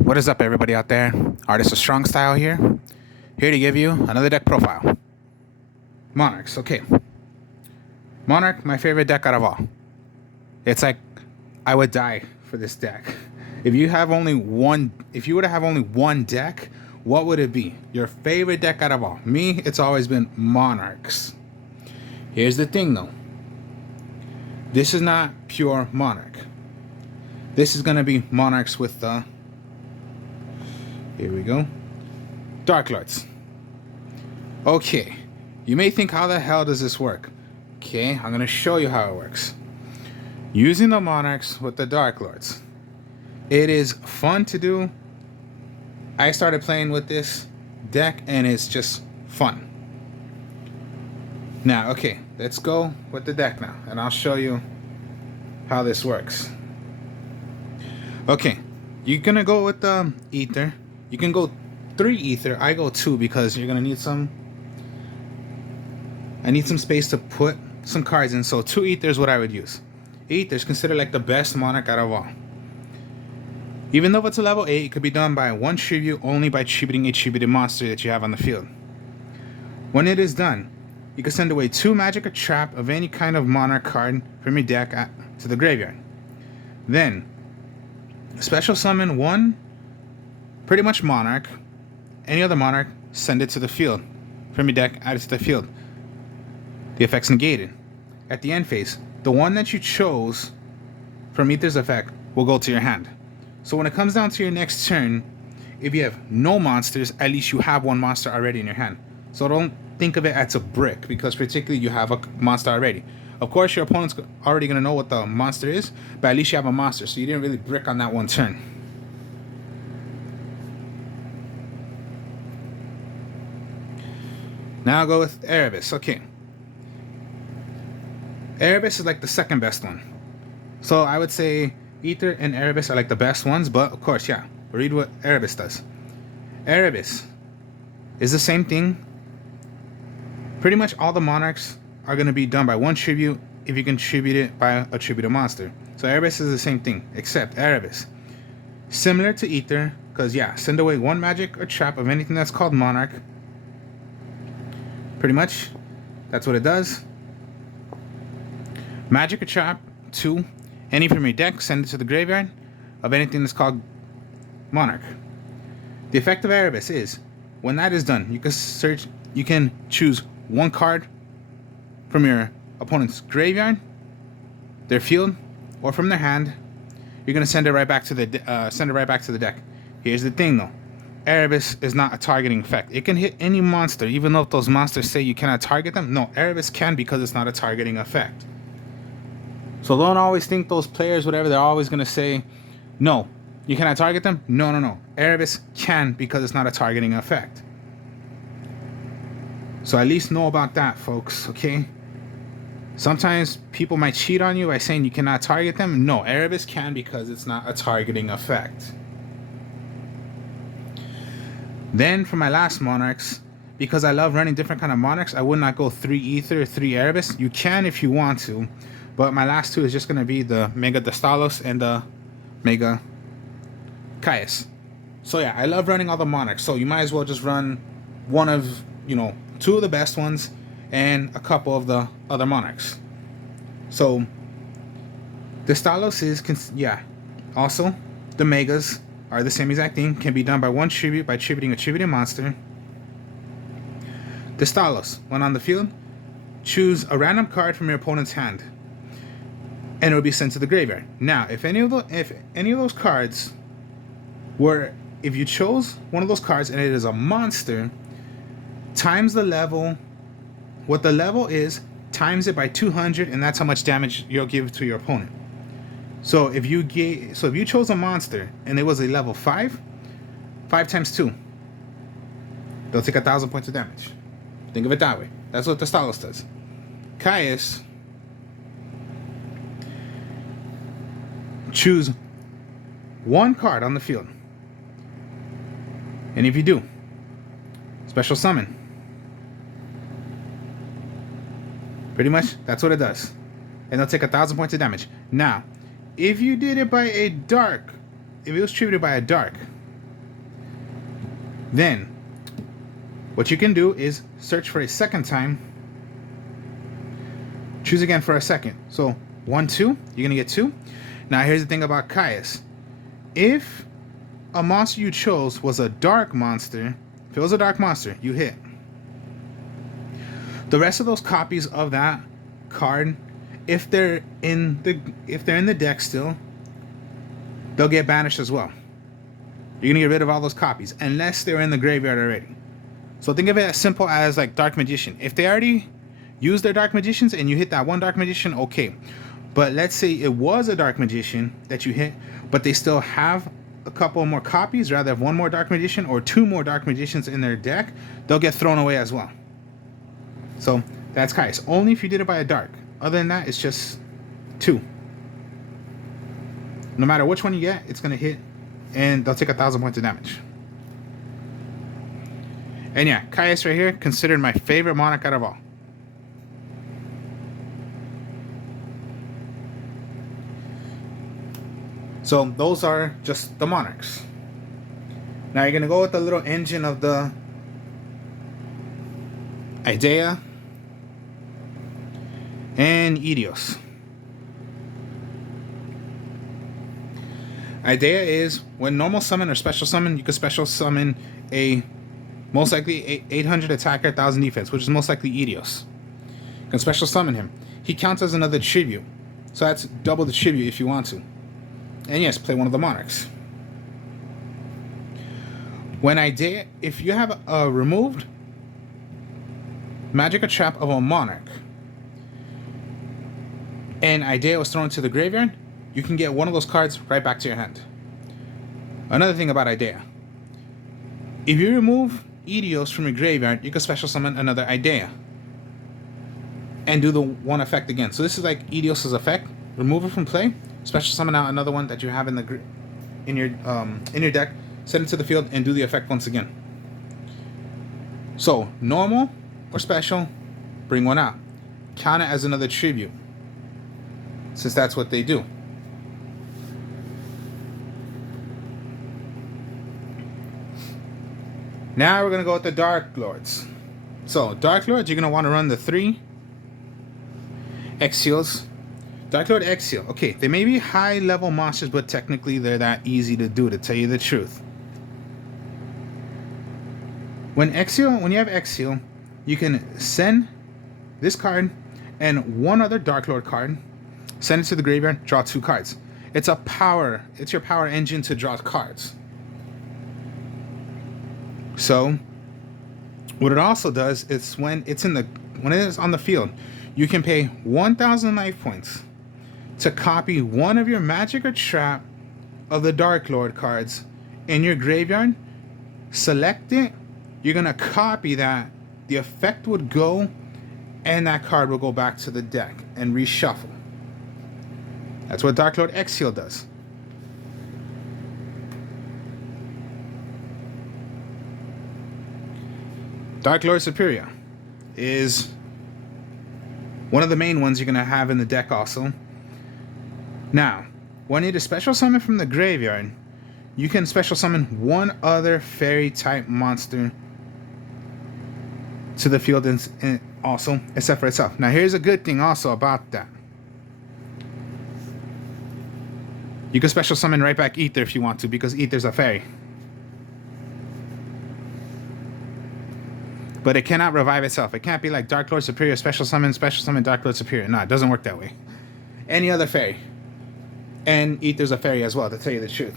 What is up, everybody out there? Artist of Strong Style here to give you another deck profile. Monarchs, okay. Monarch, my favorite deck out of all. It's like I would die for this deck. If you were to have only one deck, what would it be? Your favorite deck out of all? Me, it's always been Monarchs. Here's the thing though. This is not pure Monarch. This is gonna be Monarchs with the here we go. Darklords. Okay. You may think, how the hell does this work? Okay, I'm going to show you how it works. Using the Monarchs with the Darklords. It is fun to do. I started playing with this deck and it's just fun. Now, okay, let's go with the deck now and I'll show you how this works. Okay, you're going to go with the Ether. You can go 3 ether. I go 2 because you're gonna need some. I need some space to put some cards in. So 2 ether is what I would use. Ether is considered like the best monarch out of all. Even though it's a level 8, it could be done by 1 tribute only by tributing a tributed monster that you have on the field. When it is done, you can send away 2 magic or trap of any kind of monarch card from your deck to the graveyard. Then, special summon 1. Pretty much monarch. Any other monarch, send it to the field. From your deck, add it to the field. The effect's negated. At the end phase, the one that you chose from Ether's effect will go to your hand. So when it comes down to your next turn, if you have no monsters, at least you have 1 monster already in your hand. So don't think of it as a brick, because particularly you have a monster already. Of course, your opponent's already going to know what the monster is, but at least you have a monster, so you didn't really brick on that one turn. Now I'll go with Erebus. Okay. Erebus is like the second best one. So I would say Ether and Erebus are like the best ones, but of course, yeah. Read what Erebus does. Erebus is the same thing. Pretty much all the monarchs are going to be done by 1 tribute if you can tribute it by a tributed monster. So Erebus is the same thing, except Erebus. Similar to Ether, because yeah, send away 1 magic or trap of anything that's called monarch. Pretty much, that's what it does. Magic or trap, 2. Any from your deck, send it to the graveyard of anything that's called monarch. The effect of Erebus is, when that is done, you can choose 1 card from your opponent's graveyard, their field, or from their hand. You're gonna send it right back to the deck. Here's the thing though. Erebus is not a targeting effect. It can hit any monster, even though those monsters say you cannot target them. No, Erebus can, because it's not a targeting effect. So don't always think those players, whatever, they're always going to say, no, you cannot target them. No. Erebus can, because it's not a targeting effect. So at least know about that, folks, okay? Sometimes people might cheat on you by saying you cannot target them. No, Erebus can, because it's not a targeting effect. Then for my last monarchs, because I love running different kind of monarchs, I would not go 3 ether or 3 Erebus. You can if you want to, but my last 2 is just going to be the Mega Dastalos and the Mega Caius. So yeah, I love running all the monarchs, so you might as well just run one of, 2 of the best ones and a couple of the other monarchs. So Dastalos is, also the Megas are the same exact thing. Can be done by 1 tribute by tributing a tributed monster. Dastalos, when on the field, choose a random card from your opponent's hand, and it will be sent to the graveyard. Now, if any of those cards were, if you chose one of those cards and it is a monster, times the level, what the level is, times it by 200, and that's how much damage you'll give to your opponent. So if you chose a monster and it was a level 5 times 2, they'll take 1,000 points of damage. Think of it that way. That's what the Stalos does. Caius, choose 1 card on the field, and if you do, special summon. Pretty much, that's what it does. And they'll take 1,000 points of damage. Now, if you did it by a dark, if it was tributed by a dark, Then, what you can do is search for a second time. Choose again for a second. So 1, 2, you're gonna get 2. Now here's the thing about Caius. If a monster you chose was a dark monster, if it was a dark monster, you hit. The rest of those copies of that card, if they're in the deck still, they'll get banished as well. You're gonna get rid of all those copies unless they're in the graveyard already. So think of it as simple as like Dark Magician. If they already used their Dark Magicians and you hit that one Dark Magician, okay. But let's say it was a Dark Magician that you hit, but they still have a couple more copies, rather have one more Dark Magician or 2 more Dark Magicians in their deck, they'll get thrown away as well. So that's Caius. Only if you did it by a dark. Other than that, it's just 2. No matter which one you get, it's gonna hit, and they'll take 1,000 points of damage. And yeah, Caius right here, considered my favorite monarch out of all. So those are just the monarchs. Now you're gonna go with the little engine of the Idea and Eidos. Idea is when normal summon or special summon, you can special summon a most likely 800 attacker, 1,000 defense, which is most likely Eidos. You can special summon him. He counts as another tribute, so that's double the tribute if you want to. And yes, play one of the monarchs. When Idea, if you have a removed magic or trap of a monarch, and Idea was thrown to the graveyard, you can get one of those cards right back to your hand. Another thing about Idea. If you remove Eidos from your graveyard, you can special summon another Idea. And do the one effect again. So this is like Eidos' effect. Remove it from play, special summon out another one that you have in your deck, send it to the field, and do the effect once again. So normal or special, bring one out. Count it as another tribute, since that's what they do. Now we're gonna go with the Dark Lords. So Dark Lords, you're gonna want to run the 3 Exiles. Dark Lord Exile. Okay, they may be high level monsters, but technically they're that easy to do, to tell you the truth. When you have Exile, you can send this card and one other Dark Lord card, send it to the graveyard, draw 2 cards. It's your power engine to draw cards. So what it also does is when it is on the field, you can pay 1,000 life points to copy one of your magic or trap of the Dark Lord cards in your graveyard. Select it, you're gonna copy that, the effect would go, and that card will go back to the deck and reshuffle. That's what Dark Lord Exile does. Dark Lord Superior is one of the main ones you're gonna have in the deck also. Now, when you do special summon from the graveyard, you can special summon one other fairy type monster to the field and also, except for itself. Now here's a good thing also about that. You can special summon right back Ether if you want to, because Ether's a fairy. But it cannot revive itself. It can't be like Dark Lord Superior, special summon, Dark Lord Superior. No, it doesn't work that way. Any other fairy. And Ether's a fairy as well, to tell you the truth.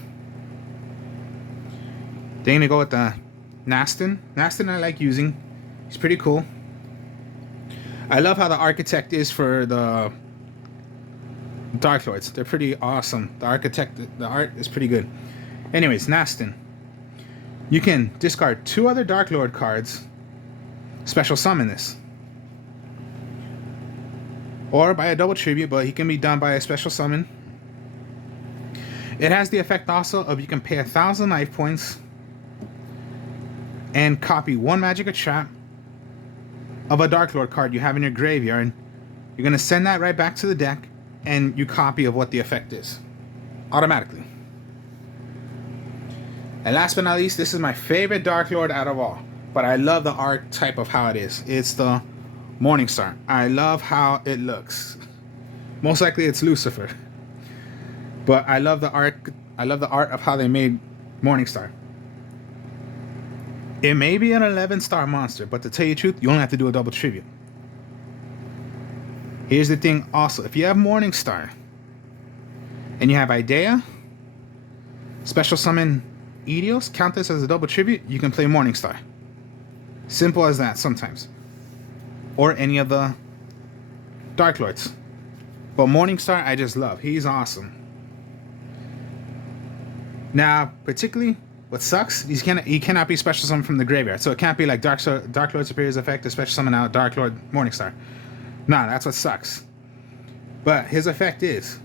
Then we go with the Nastin. Nastin I like using. He's pretty cool. I love how the architect is for the Dark Lords. They're pretty awesome. The art is pretty good. Anyways, Nastin. You can discard 2 other Dark Lord cards, special summon this. Or by a double tribute, but he can be done by a special summon. It has the effect also of you can pay 1,000 life points and copy 1 magic or trap of a Dark Lord card you have in your graveyard. You're going to send that right back to the deck, and you copy of what the effect is automatically. And last but not least, this is my favorite Dark Lord out of all. But I love the archetype of how it is. It's the Morningstar. I love how it looks. Most likely it's Lucifer. But I love the art. I love the art of how they made Morningstar. It may be an 11-star monster, but to tell you the truth, you only have to do a double tribute. Here's the thing also. If you have Morningstar and you have Idea, special summon Edios, count this as a double tribute, you can play Morningstar. Simple as that sometimes. Or any of the Dark Lords. But Morningstar I just love. He's awesome. Now, particularly, what sucks, he cannot be special summoned from the graveyard. So it can't be like Dark Lord Superior's effect, a special summon out Dark Lord Morningstar. Nah, that's what sucks. But his effect is,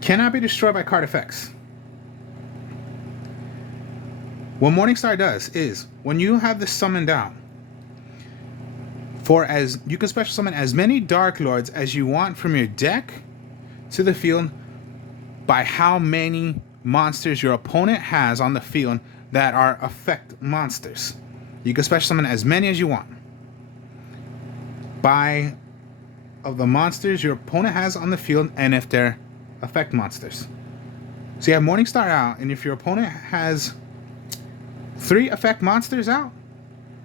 cannot be destroyed by card effects. What Morningstar does is, when you have this summoned out, you can special summon as many Dark Lords as you want from your deck to the field by how many monsters your opponent has on the field that are effect monsters. You can special summon as many as you want by of the monsters your opponent has on the field, and if they're effect monsters. So you have Morningstar out, and if your opponent has 3 effect monsters out,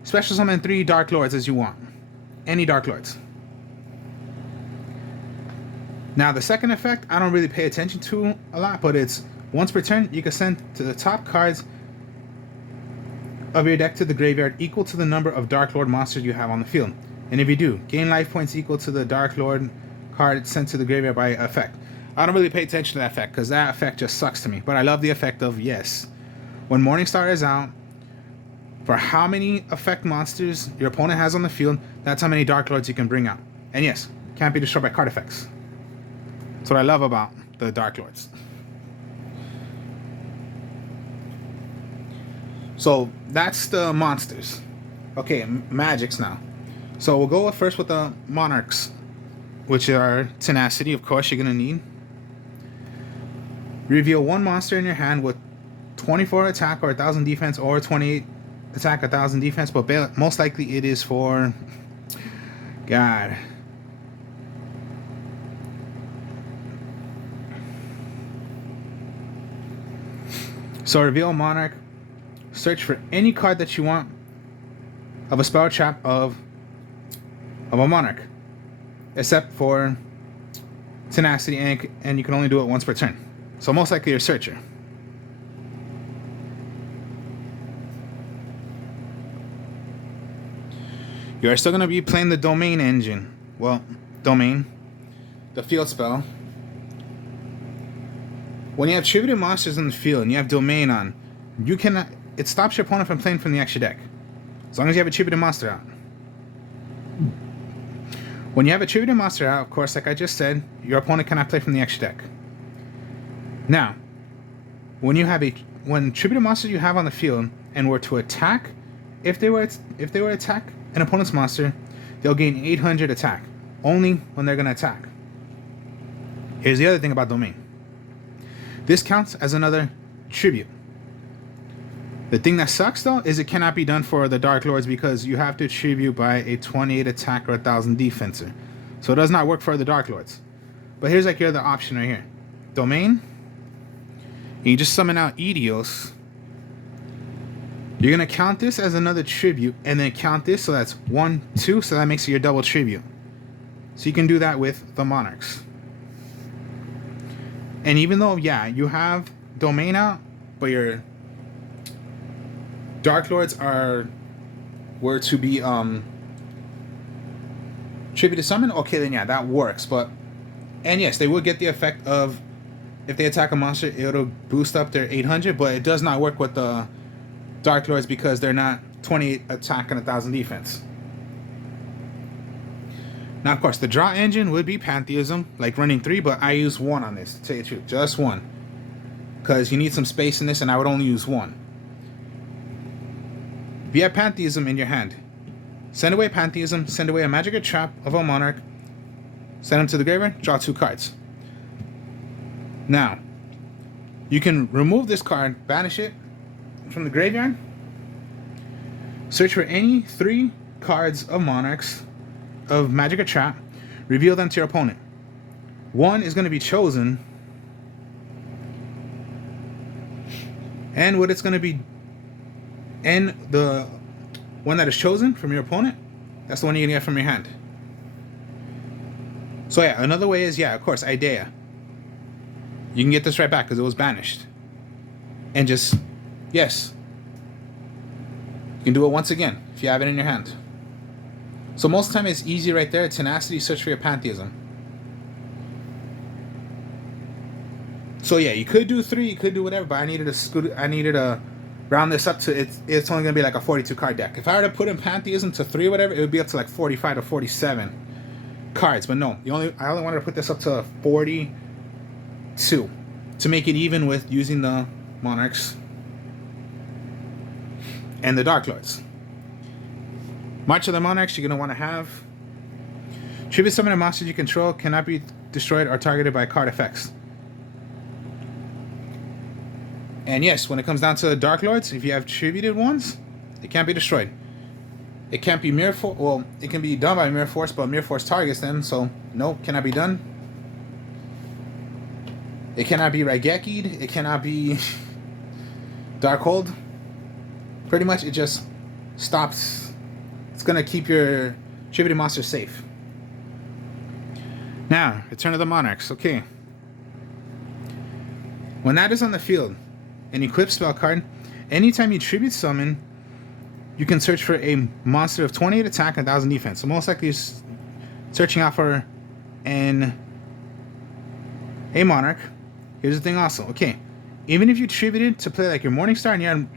special summon 3 Dark Lords as you want. Any Dark Lords. Now the second effect I don't really pay attention to a lot, but it's once per turn you can send to the top cards of your deck to the graveyard equal to the number of Dark Lord monsters you have on the field. And if you do, gain life points equal to the Dark Lord card sent to the graveyard by effect. I don't really pay attention to that effect because that effect just sucks to me. But I love the effect of, yes, when Morningstar is out, for how many effect monsters your opponent has on the field, that's how many Dark Lords you can bring out. And yes, can't be destroyed by card effects. That's what I love about the Dark Lords. So that's the monsters. Okay, magics now. So we'll go first with the monarchs, which are tenacity, of course, you're going to need. Reveal 1 monster in your hand with 24 attack or 1,000 defense, or 28 attack, 1,000 defense, but most likely it is for... God. So reveal monarch. Search for any card that you want of a spell trap of a monarch, except for tenacity, and you can only do it once per turn. So most likely you're a searcher. You are still going to be playing the domain engine. Well, domain, the field spell. When you have tributed monsters in the field and you have domain on, you cannot. It stops your opponent from playing from the extra deck, as long as you have a tributed monster out. When you have a tributed monster out, of course, like I just said, your opponent cannot play from the extra deck. Now, when tributed monsters you have on the field and were to attack, if they were to attack an opponent's monster, they'll gain 800 attack only when they're going to attack. Here's the other thing about domain. This counts as another tribute. The thing that sucks though is it cannot be done for the Dark Lords because you have to tribute by a 28 attack or 1,000 defenser. So it does not work for the Dark Lords. But here's like your other option right here. Domain. And you just summon out Edios. You're going to count this as another tribute and then count this, so that's 1, 2, so that makes it your double tribute. So you can do that with the monarchs. And even though, yeah, you have domain out, but your Dark Lords were to be tributed summon, okay, then yeah, that works. But, and yes, they will get the effect of, if they attack a monster, it'll boost up their 800, but it does not work with the Dark Lords because they're not 28 attack and 1,000 defense. Now, of course, the draw engine would be Pantheism, like running 3, but I use 1 on this, to tell you the truth. Just 1. Because you need some space in this, and I would only use 1. If you have Pantheism in your hand, send away Pantheism, send away a magic or trap of a monarch, send them to the graveyard, draw 2 cards. Now, you can remove this card, banish it, from the graveyard, search for any 3 cards of monarchs of magic or trap, reveal them to your opponent. 1 is going to be chosen, and what it's going to be, and the one that is chosen from your opponent, that's the one you're going to get from your hand. So yeah, another way is, yeah, of course, idea. You can get this right back because it was banished. And just, yes. You can do it once again if you have it in your hand. So most of the time it's easy right there. Tenacity, search for your pantheism. So yeah, you could do 3, you could do whatever, but I needed to round this up to, it's only going to be like a 42 card deck. If I were to put in pantheism to 3 or whatever, it would be up to like 45 to 47 cards. But no, I only wanted to put this up to 42 to make it even with using the monarchs and the dark lords. March of the Monarchs, you're going to want to have tribute summon of monsters you control cannot be destroyed or targeted by card effects. And yes, when it comes down to the Dark Lords, if you have tributed ones, it can't be destroyed. It can't be mirror force. Well, it can be done by mirror force, but mirror force targets them, so no, cannot be done. It cannot be Raigeki'd. It cannot be Darkhold. Pretty much, it just stops. It's gonna keep your tributed monsters safe. Now, Return of the Monarchs. Okay. When that is on the field, an equipped spell card, anytime you tribute summon, you can search for a monster of 28 attack and 1000 defense. So most likely you're searching out for a monarch. Here's the thing also. Okay, even if you tributed to play like your Morningstar and you had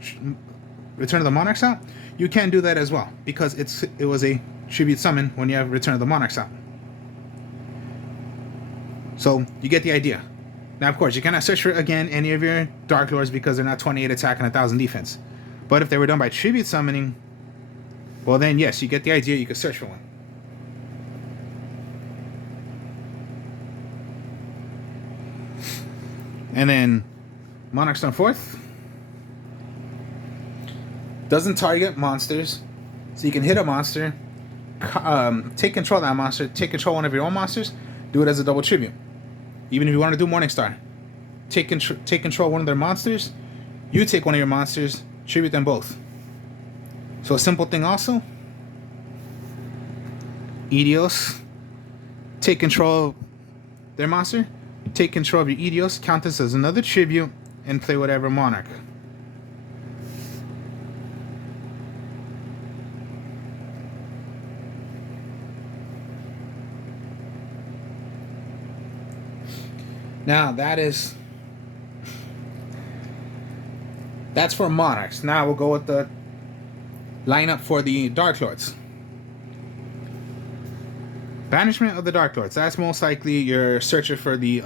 Return of the Monarchs out, you can do that as well because it was a tribute summon when you have Return of the Monarchs out. So you get the idea. Now, of course, you cannot search for, again, any of your Dark Lords because they're not 28 attack and 1000 defense. But if they were done by tribute summoning, well then, yes, you get the idea. You could search for one. And then, Monarchs on 4th. Doesn't target monsters. So you can hit a monster, take control of that monster, take control of one of your own monsters, do it as a double tribute. Even if you want to do Morningstar, take control of one of their monsters, you take one of your monsters, tribute them both. So a simple thing also. Edios, take control of their monster, take control of your Edios, count this as another tribute, and play whatever monarch. Now that's for monarchs. Now we'll go with the lineup for the Dark Lords. Banishment of the Dark Lords. That's most likely your searcher for the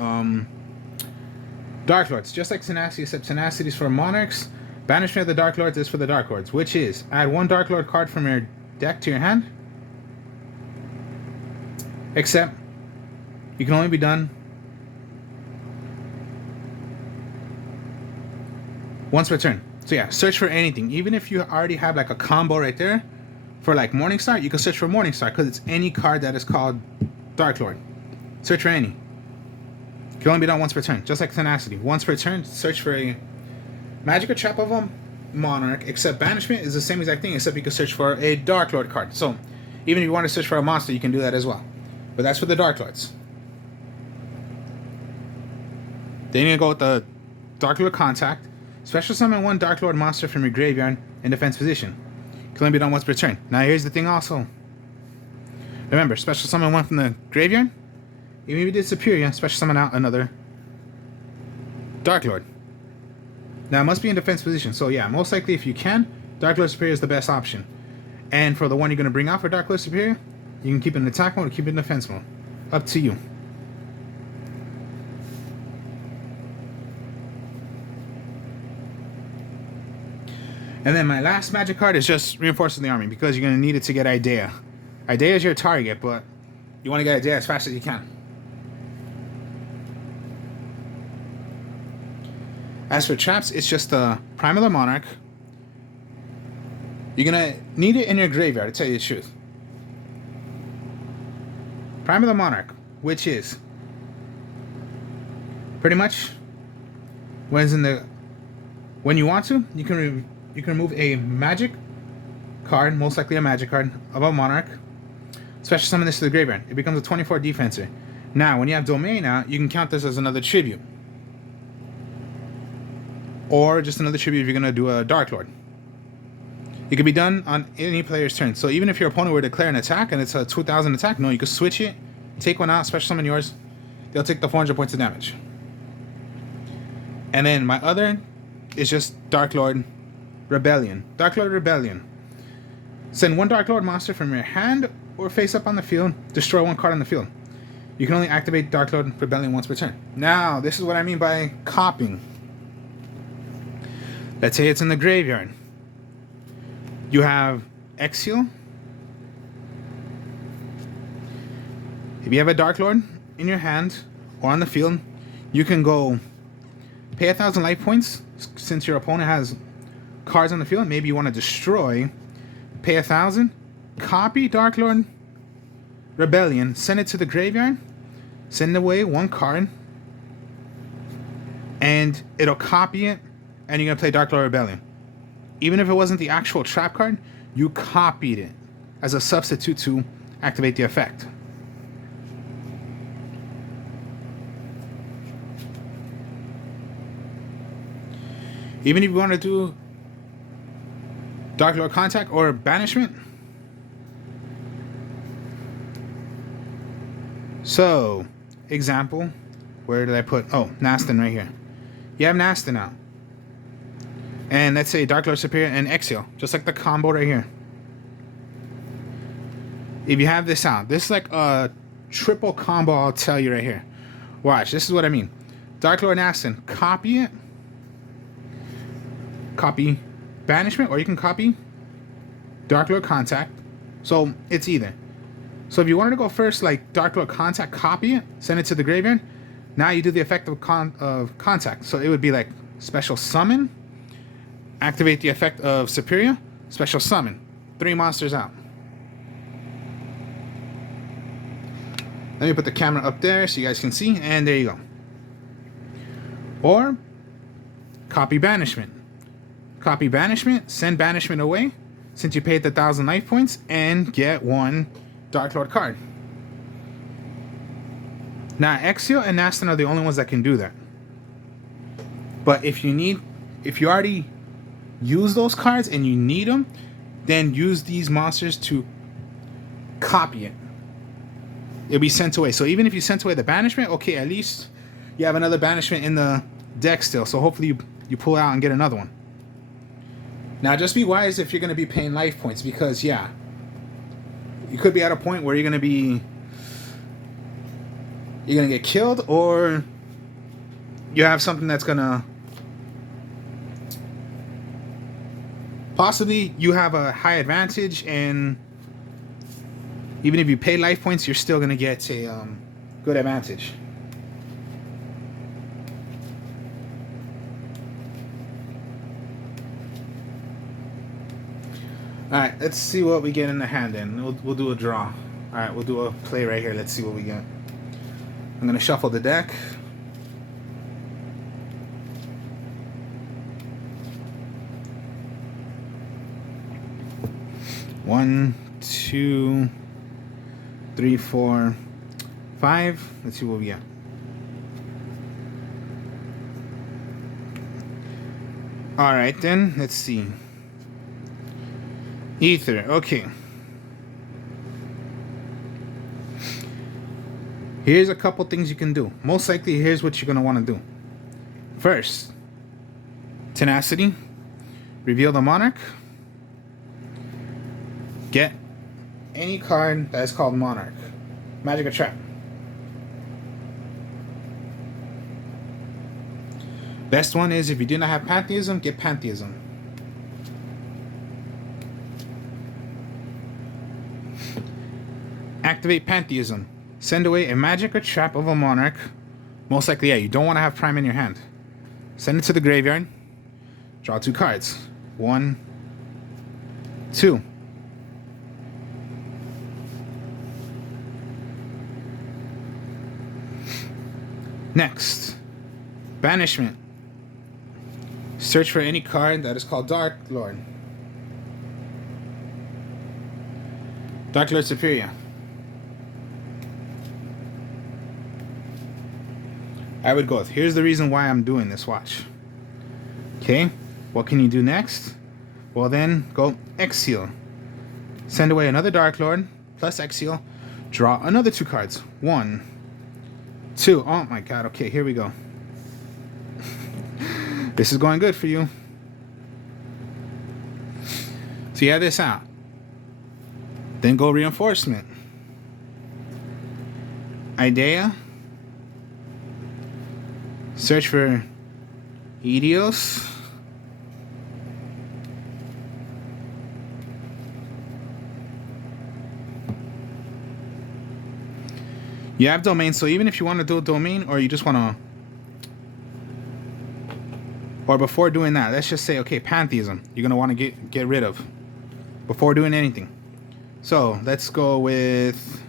Dark Lords. Just like Tenacity, except Tenacity is for monarchs. Banishment of the Dark Lords is for the Dark Lords, which is add 1 Dark Lord card from your deck to your hand. Except you can only be done once per turn. So yeah, search for anything. Even if you already have like a combo right there for like Morningstar, you can search for Morningstar because it's any card that is called Dark Lord. Search for any. It can only be done once per turn, just like Tenacity. Once per turn, search for a magic or trap of a monarch, except Banishment is the same exact thing, except you can search for a Dark Lord card. So even if you want to search for a monster, you can do that as well. But that's for the Dark Lords. Then you go with the Dark Lord Contact. Special summon 1 Dark Lord monster from your graveyard in defense position. Can only be done once per turn. Now here's the thing also. Remember, special summon 1 from the graveyard. Even if you did Superior, special summon out another Dark Lord. Now it must be in defense position. So yeah, most likely if you can, Dark Lord Superior is the best option. And for the one you're going to bring out for Dark Lord Superior, you can keep it in attack mode or keep it in defense mode. Up to you. And then my last magic card is just Reinforcing the Army because you're going to need it to get Idea. Idea is your target, but you want to get Idea as fast as you can. As for traps, it's just the Prime of the Monarch, You're gonna need it in your graveyard, to tell you the truth. Prime of the Monarch, which is pretty much when you want to, you can remove a magic card, most likely a magic card of a Monarch. Special summon this to the graveyard. It becomes a 24 defenser. Now, when you have Domain out, you can count this as another tribute. Or just another tribute if you're going to do a darklord. It can be done on any player's turn. So even if your opponent were to declare an attack and it's a 2000 attack, no, you can switch it, take one out, special summon yours. They'll take the 400 points of damage. And then my other is just Darklord Rebellion. Darklord Rebellion. Send one Darklord monster from your hand or face up on the field. Destroy one card on the field. You can only activate Darklord Rebellion once per turn. Now, this is what I mean by copying. Let's say it's in the graveyard. You have Exile. If you have a Darklord in your hand or on the field, you can go pay 1,000 life points since your opponent has cards on the field. Maybe you want to destroy. Pay 1,000. Copy Darklord Rebellion. Send it to the graveyard. Send away one card. And it'll copy it. And you're going to play Darklord Rebellion. Even if it wasn't the actual trap card, you copied it as a substitute to activate the effect. Even if you want to do Darklord Contact or Banishment. So, example, where did I put? Oh, Nastin right here. You have Nastin out. And let's say Darklord Superior and Exile, just like the combo right here. If you have this out, this is like a triple combo, I'll tell you right here. Watch, this is what I mean. Darklord Nastin, copy it. Copy Banishment, or you can copy Darklord Contact. So it's either. So if you wanted to go first, like Darklord Contact, copy it, send it to the graveyard. Now you do the effect of Contact. So it would be like Special Summon, activate the effect of Superior, Special Summon. 3 monsters out. Let me put the camera up there so you guys can see, and there you go. Or copy Banishment. Copy Banishment, send Banishment away since you paid the 1,000 life points, and get one Darklord card. Now, Exile and Nastin are the only ones that can do that. But if you already use those cards and you need them, then use these monsters to copy it. It'll be sent away. So even if you sent away the Banishment, okay, at least you have another Banishment in the deck still. So hopefully you pull it out and get another one. Now, just be wise if you're going to be paying life points, because, yeah, you could be at a point where you're going to get killed, or you have something that's going to possibly you have a high advantage, and even if you pay life points, you're still going to get a good advantage. Alright, let's see what we get in the hand then. We'll do a draw. Alright, we'll do a play right here. Let's see what we get. I'm going to shuffle the deck. One, two, three, four, five. Let's see what we get. Alright then, let's see. Ether, okay. Here's a couple things you can do. Most likely, here's what you're going to want to do. First, Tenacity. Reveal the Monarch. Get any card that is called Monarch. Magic or Trap. Best one is, if you do not have Pantheism, get Pantheism. Activate Pantheism. Send away a magic or trap of a Monarch. Most likely, yeah, you don't want to have Prime in your hand. Send it to the graveyard. Draw 2 cards. 1, 2. Next, banishment. Search for any card that is called Darklord. Darklord Superior. I would go. Here's the reason why I'm doing this. Watch. Okay, what can you do next? Well, then go Exile. Send away another Darklord plus Exile. Draw another 2 cards. 1, 2. Oh my god. Okay, here we go. This is going good for you. So you have this out. Then go Reinforcement. Idea. Search for Edios. You have Domain, so even if you want to do a Domain or you just want to... Or before doing that, let's just say, okay, Pantheism, you're going to want to get rid of before doing anything. So let's go with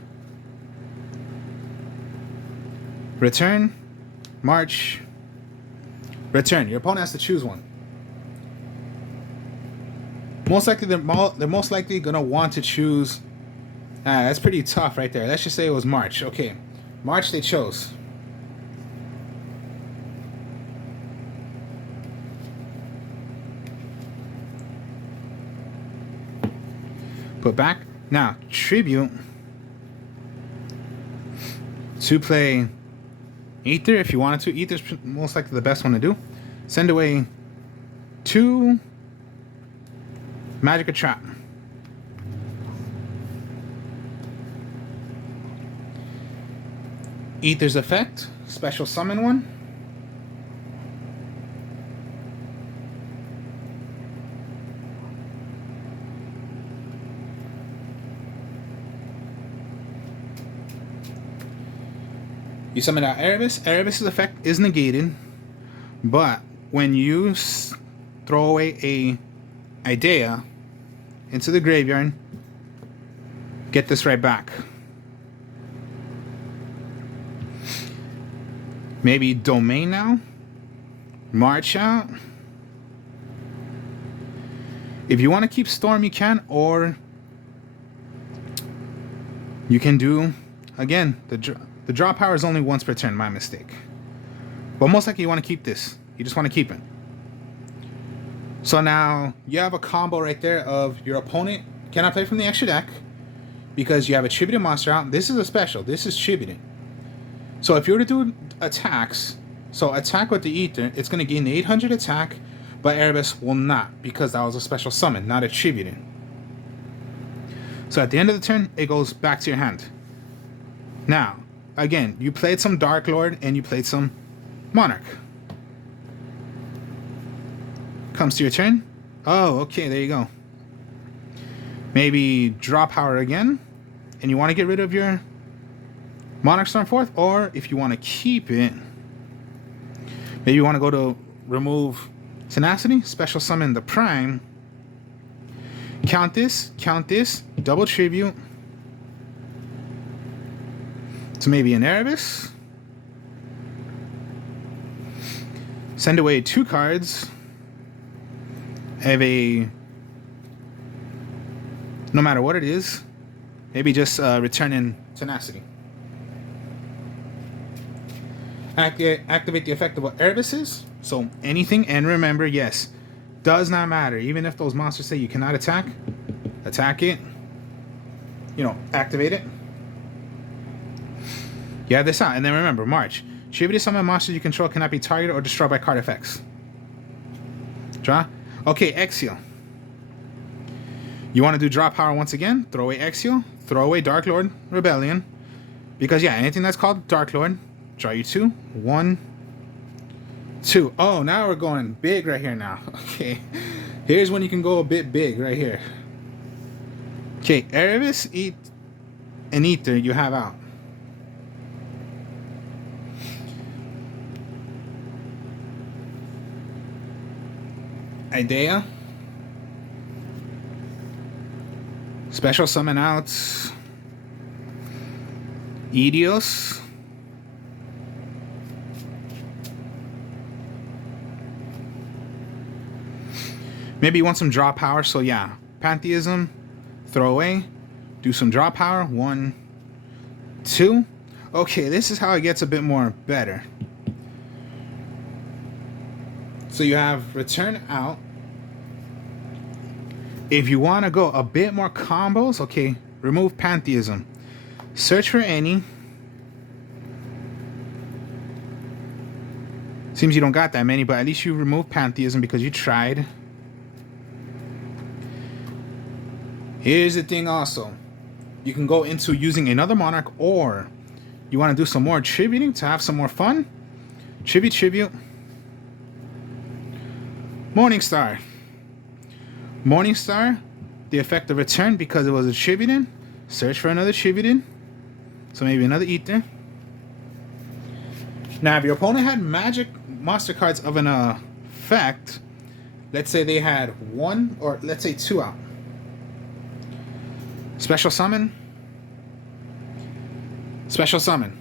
Return, March, Return. Your opponent has to choose one. Most likely, they're most likely going to want to choose... that's pretty tough right there. Let's just say it was March. Okay, March they chose. Put back. Now, tribute to play Ether if you wanted to. Ether's most likely the best one to do. Send away 2 Magic Trap. Ether's effect, special summon 1. You summon out Erebus. Erebus's effect is negated, but when you throw away a Idea into the graveyard, get this right back. Maybe Domain now. March out. If you want to keep Storm, you can, or you can do again the draw power is only once per turn. My mistake. But most likely you want to keep this. You just want to keep it. So now you have a combo right there of your opponent cannot play from the extra deck because you have a tributed monster out. This is a special. This is tributed. So if you were to do attacks, so attack with the Ether, it's going to gain the 800 attack, but Erebus will not because that was a special summon, not attributed. So at the end of the turn, it goes back to your hand. Now, again, you played some Darklord and you played some Monarch. Comes to your turn. Oh, okay, there you go. Maybe draw power again, and you want to get rid of your Monarch Storm Forth, or if you want to keep it, maybe you want to go to remove Tenacity, special summon the Prime, count this, double tribute to maybe an Erebus, send away 2 cards, have a, no matter what it is, maybe just return in Tenacity. Activate the effect of what Erebus is. So anything, and remember, yes, does not matter. Even if those monsters say you cannot attack it. You know, activate it. You have this out, and then remember, March. Tributed summon monsters you control cannot be targeted or destroyed by card effects. Draw. Okay, Exile. You want to do draw power once again? Throw away Exile. Throw away Darklord Rebellion. Because yeah, anything that's called Darklord. Draw you 2. 1, 2. Oh, now we're going big right here now. Okay. Here's when you can go a bit big right here. Okay, Erebus, and Ether you have out. Idea. Special summon out Edios. Maybe you want some draw power, so yeah. Pantheism, throw away, do some draw power. 1, 2. Okay, this is how it gets a bit more better. So you have return out. If you want to go a bit more combos, okay, remove Pantheism. Search for any. Seems you don't got that many, but at least you remove Pantheism because you tried. Here's the thing also. You can go into using another monarch, or you want to do some more tributing to have some more fun. Tribute. Morningstar. Morningstar, the effect of return because it was a tributing. Search for another tributing. So maybe another ether. Now, if your opponent had magic monster cards of an effect, let's say they had 1 or let's say 2 out. Special summon. Special summon.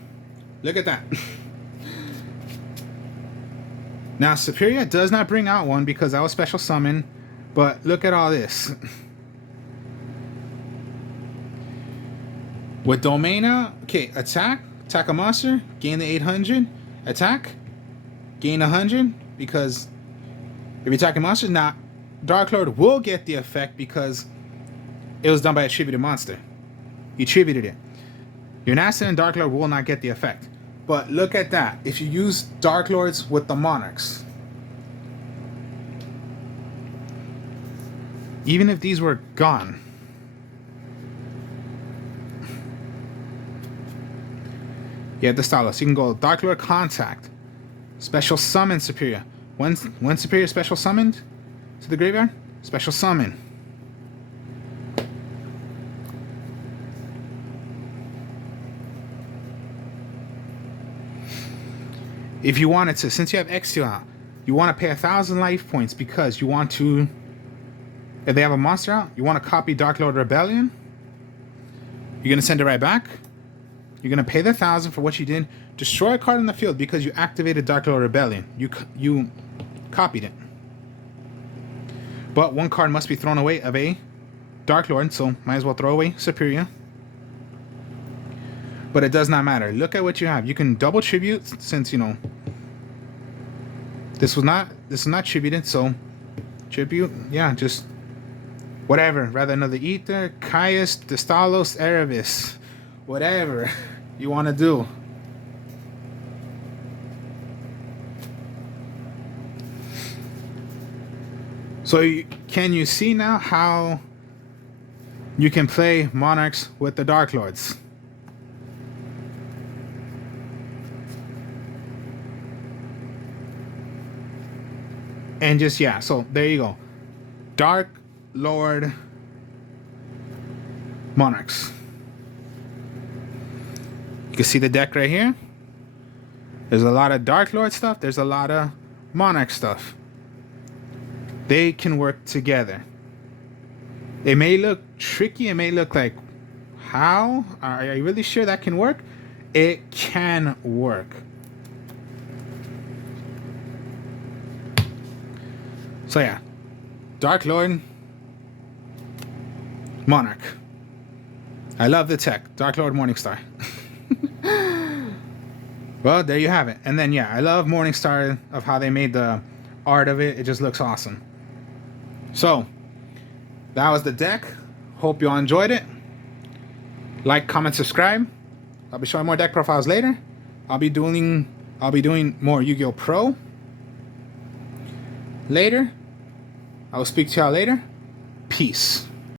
Look at that. Now, Superior does not bring out 1 because that was special summon. But look at all this. With Domaina, okay, attack a monster, gain the 800. Attack, gain 100. Because if you're attacking monsters, now Darklord will get the effect because it was done by a tributed monster. You tributed it. Your Nastin and Darklord will not get the effect. But look at that. If you use Darklords with the Monarchs, even if these were gone, you have the Stalos. You can go Darklord Contact, Special Summon Superior. When Superior Special Summoned to the graveyard, Special Summon. If you wanted to, since you have Exile out, you want to pay 1,000 life points because you want to, if they have a monster out, you want to copy Darklord Rebellion. You're going to send it right back. You're going to pay the 1,000 for what you did. Destroy a card in the field because you activated Darklord Rebellion. You copied it. But 1 card must be thrown away of a Darklord, so might as well throw away Superior. But it does not matter. Look at what you have. You can double tribute since, you know, this is not tributed, so tribute, yeah, just whatever. Rather another Ether, Caius, Destalos, Erebus, whatever you want to do. So can you see now how you can play Monarchs with the Darklords? And just, yeah, so there you go. Dark Lord Monarchs. You can see the deck right here. There's a lot of Dark Lord stuff. There's a lot of Monarch stuff. They can work together. It may look tricky. It may look like, how? Are you really sure that can work? It can work. So yeah, Dark Lord, Monarch. I love the tech. Dark Lord Morningstar. Well, there you have it. And then yeah, I love Morningstar of how they made the art of it. It just looks awesome. So that was the deck. Hope you all enjoyed it. Like, comment, subscribe. I'll be showing more deck profiles later. I'll be doing more Yu-Gi-Oh! Pro later. I will speak to y'all later. Peace.